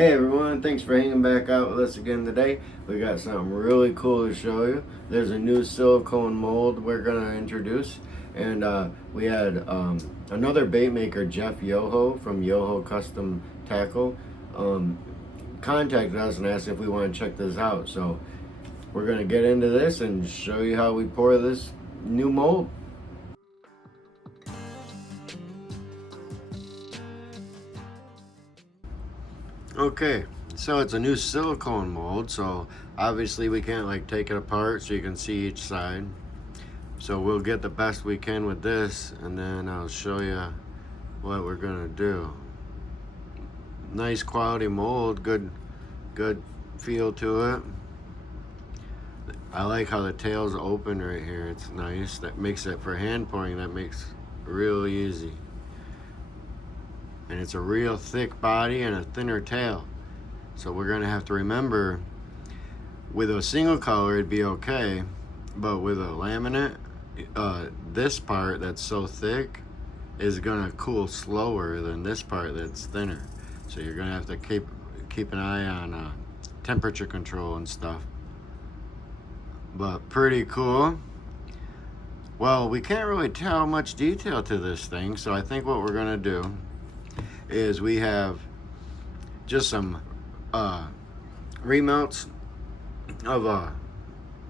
Hey everyone, thanks for hanging back out with us again today. We got something really cool to show you. There's a new silicone mold we're going to introduce. And we had another bait maker, Jeff Yoho from Yoho Custom Tackle, contacted us and asked if we want to check this out. So we're going to get into this and show you how we pour this new mold. Okay, so it's a new silicone mold, so obviously we can't like take it apart so you can see each side. So we'll get the best we can with this, and then I'll show you what we're gonna do. Nice quality mold, good feel to it. I like how the tail's open right here. It's nice. That makes it for hand pouring. That makes it real easy. And it's a real thick body and a thinner tail. So we're gonna have to remember, with a single color it'd be okay, but with a laminate, this part that's so thick is gonna cool slower than this part that's thinner. So you're gonna have to keep an eye on temperature control and stuff. But pretty cool. Well, we can't really tell much detail to this thing, so I think what we're gonna do is we have just some remelts of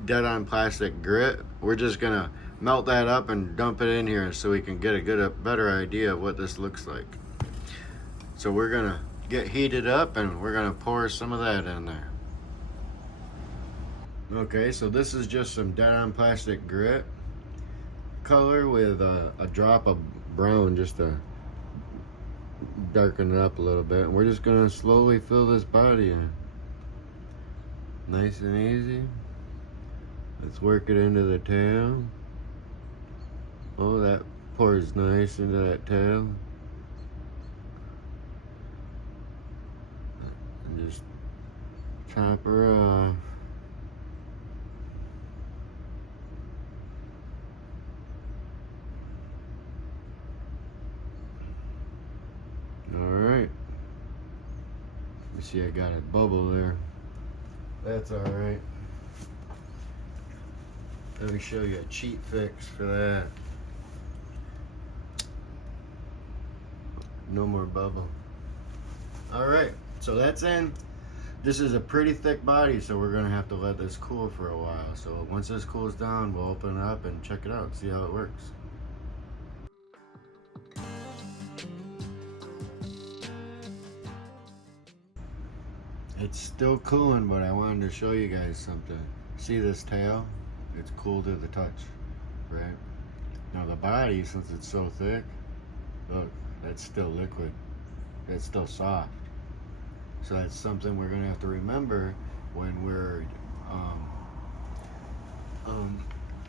dead on plastic grit. We're just gonna melt that up and dump it in here so we can get a better idea of what this looks like. So we're gonna get heated up and we're gonna pour some of that in there. Okay, so this is just some dead on plastic grit color with a drop of brown just to darken it up a little bit, and we're just gonna slowly fill this body in. Nice and easy. Let's work it into the tail. Oh, that pours nice into that tail. And just top her off. Alright. You see I got a bubble there. That's alright. Let me show you a cheat fix for that. No more bubble. Alright, so that's in. This is a pretty thick body, so we're gonna have to let this cool for a while. So once this cools down, we'll open it up and check it out, see how it works. It's still cooling, but I wanted to show you guys something. See this tail? It's cool to the touch, right? Now the body, since it's so thick, look, that's still liquid. That's still soft. So that's something we're gonna have to remember when we're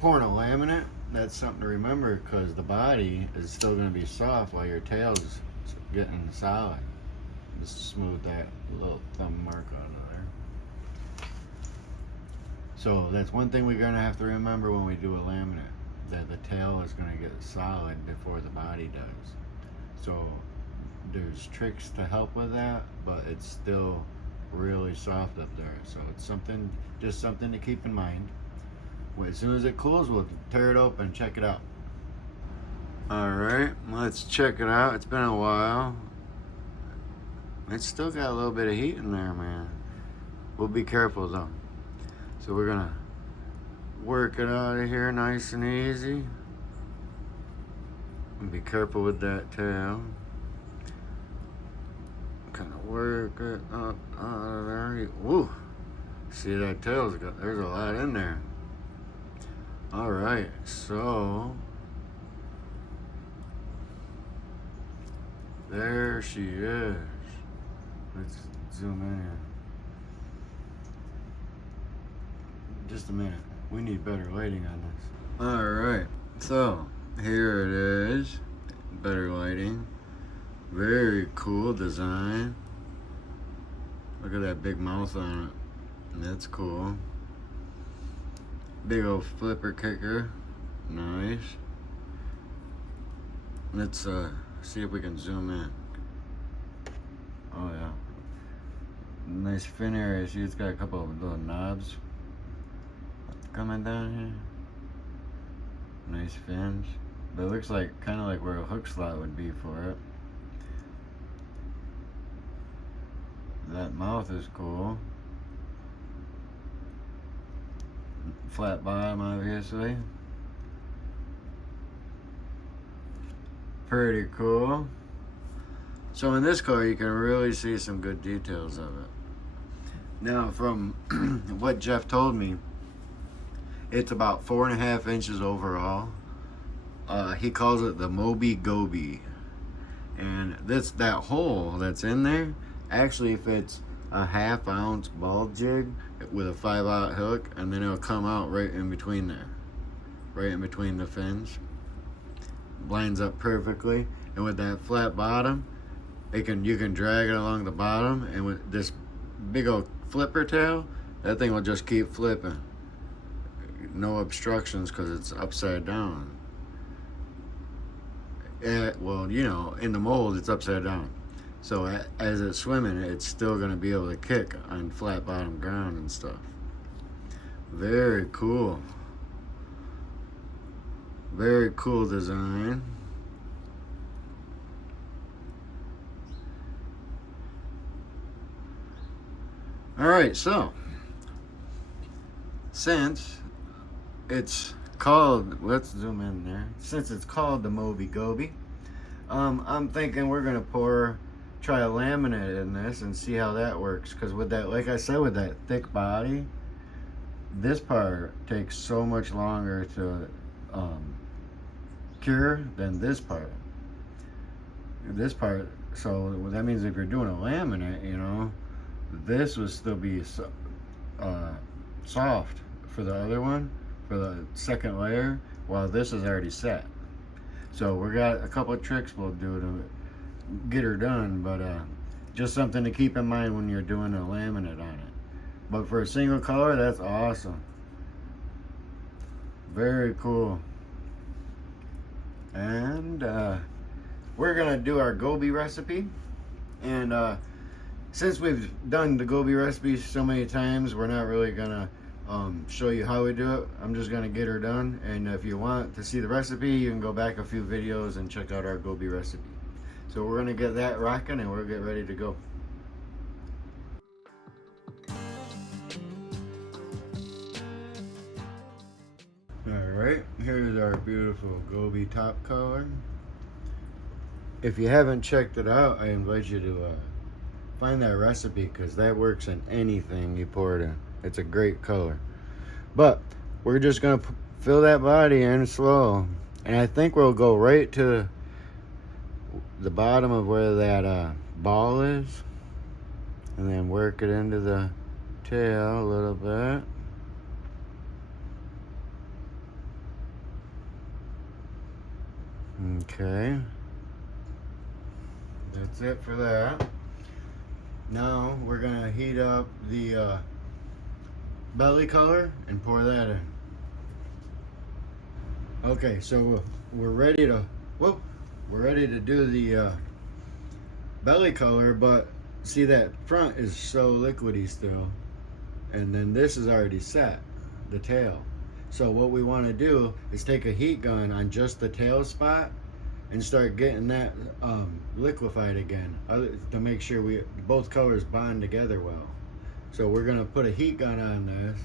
pouring a laminate. That's something to remember, because the body is still gonna be soft while your tail's getting solid. Just smooth that little thumb mark out of there. So that's one thing we're gonna have to remember when we do a laminate, that the tail is gonna get solid before the body does. So there's tricks to help with that, but it's still really soft up there. So it's just something to keep in mind. As soon as it cools, we'll tear it open, check it out. All right, let's check it out. It's been a while. It's still got a little bit of heat in there, man. We'll be careful though. So we're gonna work it out of here nice and easy. And be careful with that tail. Kind of work it up out of there. Woo! See, that tail's there's a lot in there. All right, so there she is. Let's zoom in here. Just a minute. We need better lighting on this. Alright, so here it is. Better lighting. Very cool design. Look at that big mouth on it. That's cool. Big old flipper kicker. Nice. Let's see if we can zoom in. Oh yeah. Nice fin area. See, it's got a couple of little knobs coming down here. Nice fins. But it looks like kind of like where a hook slot would be for it. That mouth is cool. Flat bottom, obviously. Pretty cool. So in this car, you can really see some good details of it. Now, from what Jeff told me, it's about 4.5 inches overall. He calls it the Moby Goby, and that hole that's in there actually fits a 1/2 ounce ball jig with a 5/0 hook, and then it'll come out right in between there, right in between the fins. Lines up perfectly, and with that flat bottom, you can drag it along the bottom, and with this big old flipper tail, that thing will just keep flipping. No obstructions because it's upside down. Well, you know, in the mold it's upside down. So as it's swimming, it's still going to be able to kick on flat bottom ground and stuff. Very cool. Very cool design. Alright, so since it's called, let's zoom in there. Since it's called the Moby Goby, I'm thinking we're gonna try a laminate in this and see how that works. Because with that, like I said, with that thick body, this part takes so much longer to cure than this part. So that means if you're doing a laminate, you know, this would still be soft for the other one, for the second layer, while this is already set. So we got a couple of tricks we'll do to get her done, but just something to keep in mind when you're doing a laminate on it. But for a single color, that's awesome. Very cool. And we're gonna do our Goby recipe, and since we've done the Goby recipe so many times, we're not really gonna show you how we do it. I'm just gonna get her done, and if you want to see the recipe, you can go back a few videos and check out our Goby recipe. So we're gonna get that rocking, and we'll get ready to go. Alright, here's our beautiful Goby top color. If you haven't checked it out, I invite you to find that recipe, because that works in anything you pour it in. It's a great color. But we're just gonna fill that body in slow, and I think we'll go right to the bottom of where that ball is, and then work it into the tail a little bit. Okay, that's it for that. Now we're gonna heat up the belly color and pour that in. Okay, so we're ready to do the belly color, but see that front is so liquidy still, and then this is already set, the tail. So what we want to do is take a heat gun on just the tail spot and start getting that liquefied again, to make sure both colors bond together well. So we're gonna put a heat gun on this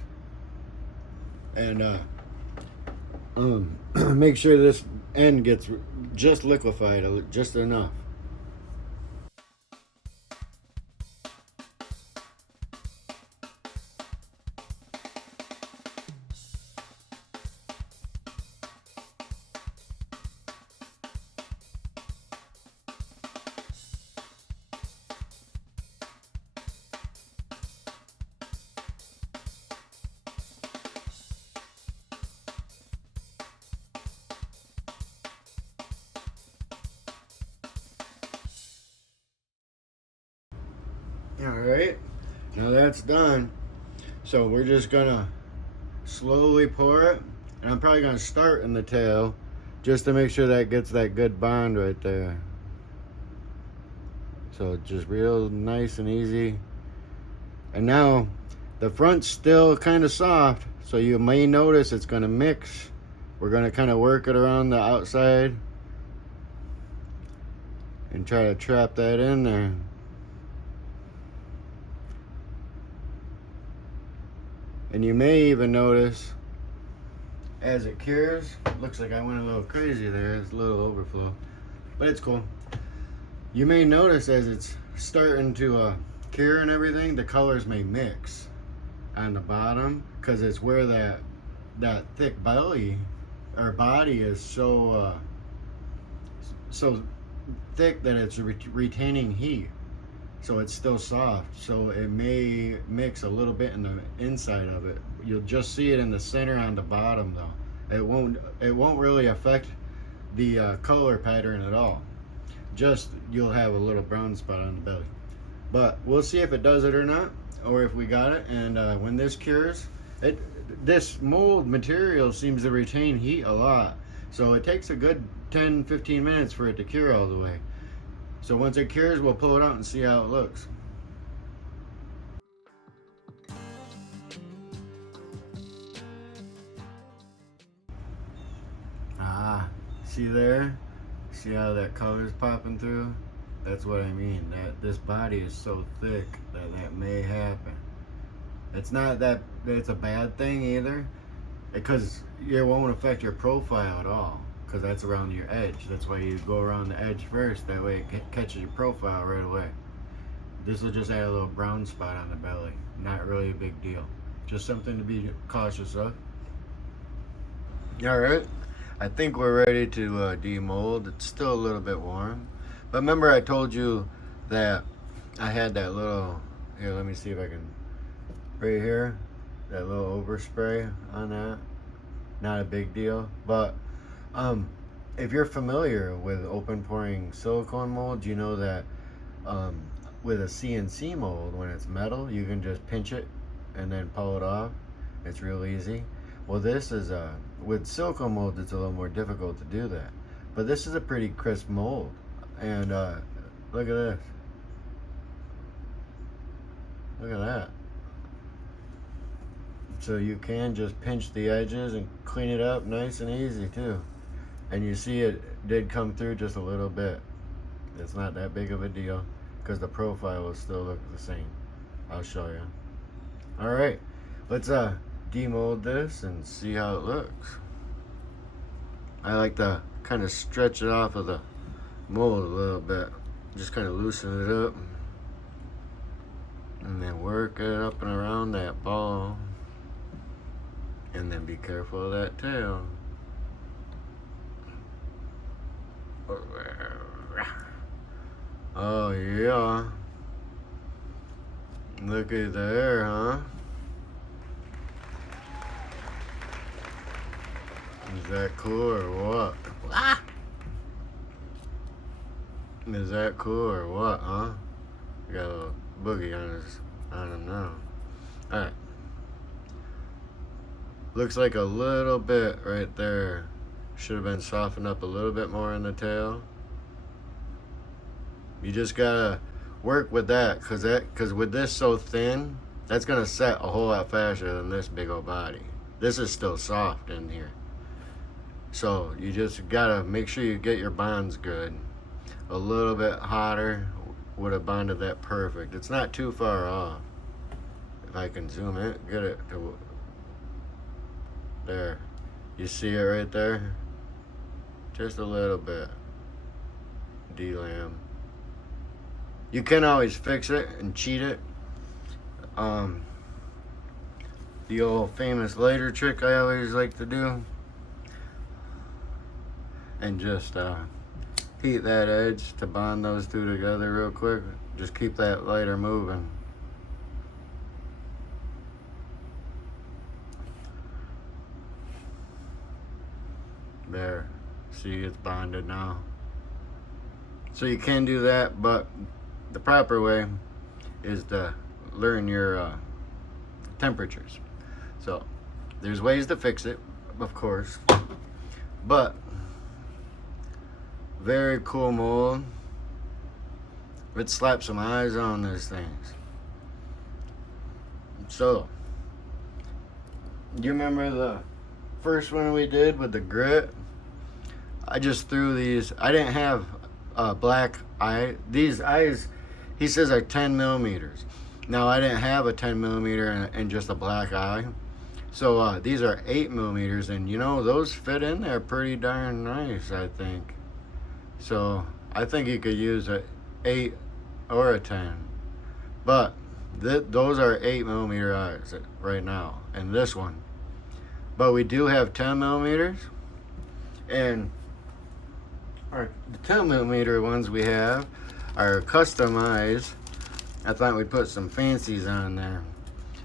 and make sure this end gets just liquefied, just enough. Alright, now that's done. So we're just gonna slowly pour it, and I'm probably gonna start in the tail just to make sure that gets that good bond right there. So just real nice and easy, And now the front's still kind of soft, so you may notice it's going to mix. We're going to kind of work it around the outside and try to trap that in there. And you may even notice as it cures, looks like I went a little crazy there, it's a little overflow, but it's cool. You may notice as it's starting to cure and everything, the colors may mix on the bottom, because it's where that thick belly or body is so thick that it's retaining heat, so it's still soft, so it may mix a little bit in the inside of it. You'll just see it in the center on the bottom though. It won't really affect the color pattern at all. Just you'll have a little brown spot on the belly, but we'll see if it does it or not, or if we got it. And when this cures, this mold material seems to retain heat a lot, so it takes a good 10-15 minutes for it to cure all the way. So once it cures, we'll pull it out and see how it looks. See there? See how that color's popping through? That's what I mean. That this body is so thick that may happen. It's not that it's a bad thing either, because it won't affect your profile at all, because that's around your edge. That's why you go around the edge first. That way it catches your profile right away. This will just add a little brown spot on the belly. Not really a big deal. Just something to be cautious of. All right. I think we're ready to demold. It's still a little bit warm. But remember I told you that I had that little, here, let me see if I can, right here, that little overspray on that. Not a big deal. But if you're familiar with open pouring silicone molds, you know that with a CNC mold, when it's metal, you can just pinch it and then pull it off. It's real easy. Well, this is with silicone molds, it's a little more difficult to do that. But this is a pretty crisp mold, and look at this. Look at that. So you can just pinch the edges and clean it up nice and easy too. And you see it did come through just a little bit. It's not that big of a deal, because the profile will still look the same. I'll show you. All right, let's demold this and see how it looks. I like to kind of stretch it off of the mold a little bit, just kind of loosen it up, and then work it up and around that ball, and then be careful of that tail. Oh yeah, looky there, huh? Is that cool or what? Ah! Is that cool or what, huh? Got a little boogie on him now. Alright. Looks like a little bit right there. Should have been softened up a little bit more in the tail. You just gotta work with that, cause with this so thin, that's gonna set a whole lot faster than this big old body. This is still soft in here. So you just gotta make sure you get your bonds good. A little bit hotter would have bonded that perfect. It's not too far off. If I can zoom it, get it to there. You see it right there? Just a little bit. D-lam. You can always fix it and cheat it. The old famous lighter trick I always like to do. And just heat that edge to bond those two together real quick. Just keep that lighter moving. There, see, it's bonded now. So you can do that, but the proper way is to learn your temperatures. So there's ways to fix it, of course, but very cool mold. Let's slap some eyes on these things. So, do you remember the first one we did with the grit? I just threw these. I didn't have a black eye. These eyes, he says, are 10 millimeters. Now, I didn't have a 10 millimeter and just a black eye. So, these are 8 millimeters, and you know, those fit in there pretty darn nice, I think. So, I think you could use a 8 or a 10. But, those are 8 millimeter eyes right now, and this one. But we do have 10 millimeters, and the 10 millimeter ones we have are customized. I thought we'd put some fancies on there.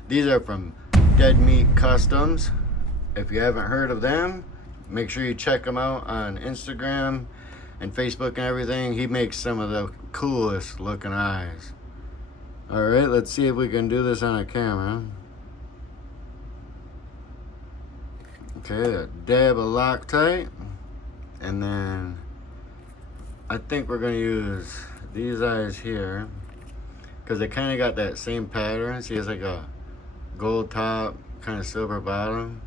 These are from DeadMeat Customs. If you haven't heard of them, make sure you check them out on Instagram and Facebook and everything. He makes some of the coolest looking eyes. Alright, let's see if we can do this on a camera. Okay, a dab of Loctite, and then I think we're going to use these eyes here because they kind of got that same pattern. See, it's like a gold top, kind of silver bottom.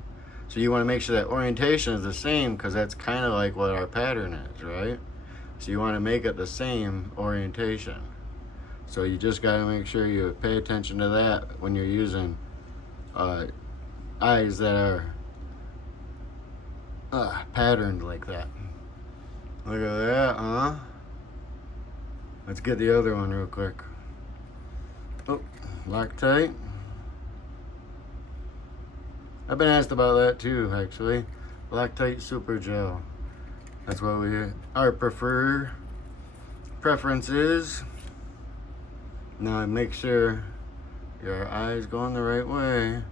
So you want to make sure that orientation is the same because that's kind of like what our pattern is, right? So you want to make it the same orientation. So you just got to make sure you pay attention to that when you're using eyes that are patterned like that. Look at that, huh? Let's get the other one real quick. Oh, Loctite. I've been asked about that too, actually. Loctite Super Gel. That's what our preference is. Now make sure your eyes going the right way.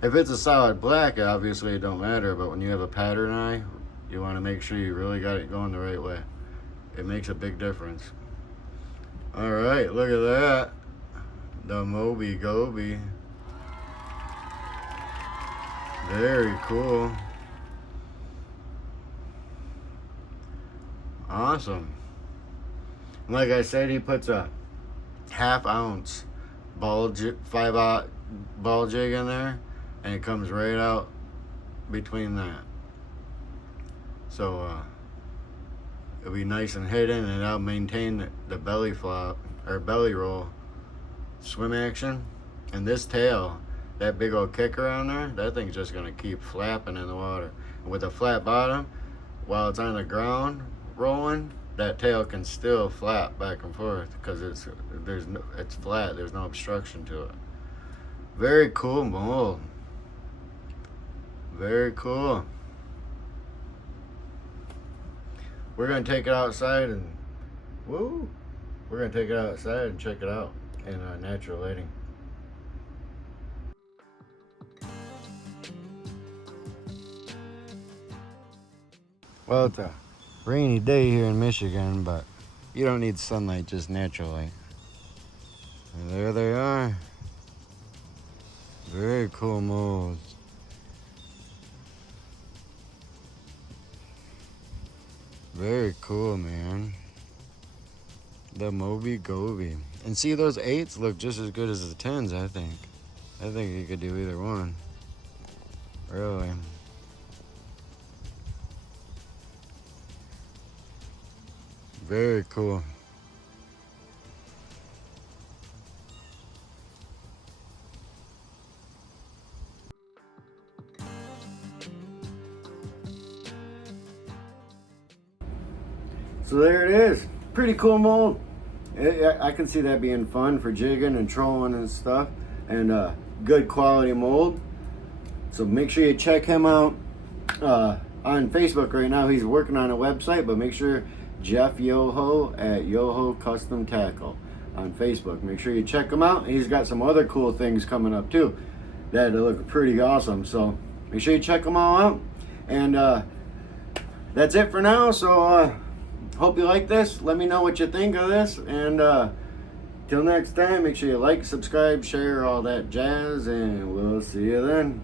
If it's a solid black, obviously it don't matter, but when you have a pattern eye, you want to make sure you really got it going the right way. It makes a big difference. Alright, look at that. The Moby Goby. Very cool. Awesome. Like I said, he puts a 1/2 ounce ball 5/0 ball jig in there, and it comes right out between that. So it'll be nice and hidden, and that'll maintain the belly flop or belly roll swim action. And this tail, that big old kicker on there, that thing's just gonna keep flapping in the water. And with a flat bottom, while it's on the ground rolling, that tail can still flap back and forth because it's flat. There's no obstruction to it. Very cool mold. Very cool. We're gonna take it outside and we're gonna take it outside and check it out in natural lighting. Well, it's a rainy day here in Michigan, but you don't need sunlight, just natural light. And there they are. Very cool molds. Very cool, man. The Moby Goby. And see, those 8s look just as good as the 10s, I think. I think you could do either one. Really. Very cool. So there it is. Pretty cool mold. I can see that being fun for jigging and trolling and stuff. And good quality mold. So make sure you check him out on Facebook right now. He's working on a website, but make sure Jeff Yoho at Yoho Custom Tackle on Facebook. Make sure you check him out. He's got some other cool things coming up too that look pretty awesome. So make sure you check them all out. And that's it for now. So hope you like this. Let me know what you think of this. And till next time, make sure you like, subscribe, share, all that jazz. And we'll see you then.